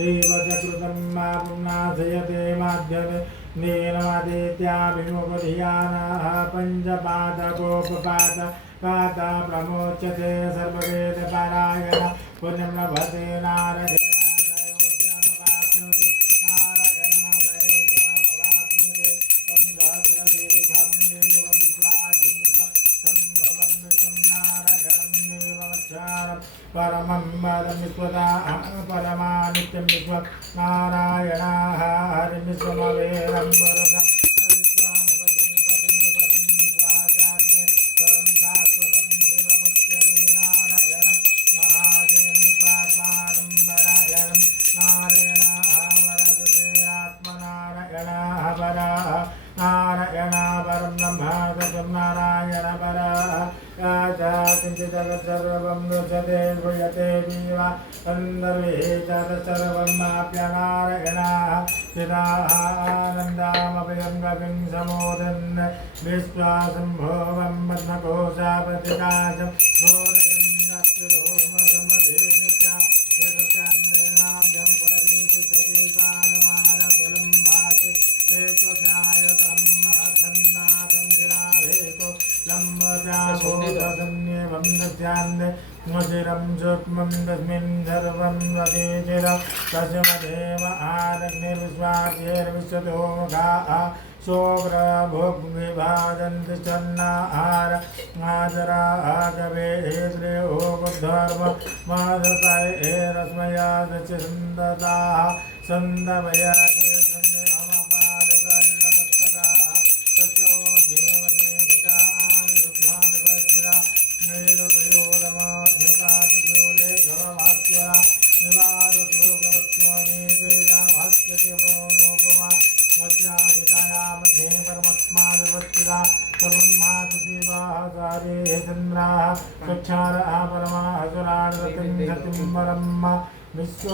देवचकृतं मा पुनाशयते माध्यमे नेनमदित्याभिमुखधियानाः पञ्चपादकोपपात पाता प्रमोच्यते सर्ववेदपारायण पुण्यं लभते नारायण परमं पदं विश्वता परमानित्यं विश्व नारायणाः हरिं विश्वमवेरं वरुणं विश्वामुपजीवति पतिं विश्वाचार्ये स्वरं शाश्वतं शिवमुच्यते नारायणं महादेवं विश्वात्मानं वरायणं नारायणाः वरदते आत्मनारायणाः वराः नारायणा परं ब्रह्म नारायण वराः किंचित सर्वं रुचते भूयते जीवा सन्दर्भिः सर्वमाप्यनारायणाः चिदानन्दामभयं कविं समोदन् विश्वासम्भोगं पद्मकोशाप्रतिकाशं घोरयन्नाभ्यं परिपुषदीपालमालकुलं भाति वेकुचायतलं महन्नादं शिलाभेको लम्बजासोदन्येवं दस्यान्ने मुचिरं सूक्ष्मं तस्मिन् सर्वं रतिचिर तस्मदेव आरग्निर्विश्वाद्यैर्विश्वतो मुखाः शोभ्रभोग्विभाजन्ति चन्नाहार आदरागवेश्रेयो बुद्धर्म माधसैरस्मयादचिन्दताः सन्दवयादे सन्देहमपाददण्डमस्तकाः तस्यो देवदेशिकानि रुद्धानिवर्तिरा नैरतयोरमाध्युकादिजूले घवभास्वरा निवारतोगवत्वनीपेदाभास्यत्यपोनोपमा वत्यादिकाया मध्ये परमात्मा विवर्तिरा ब्रह्मादिवाहारे चन्द्राः चक्षारः परमाः सुराणरतिं सतिं परं विश्व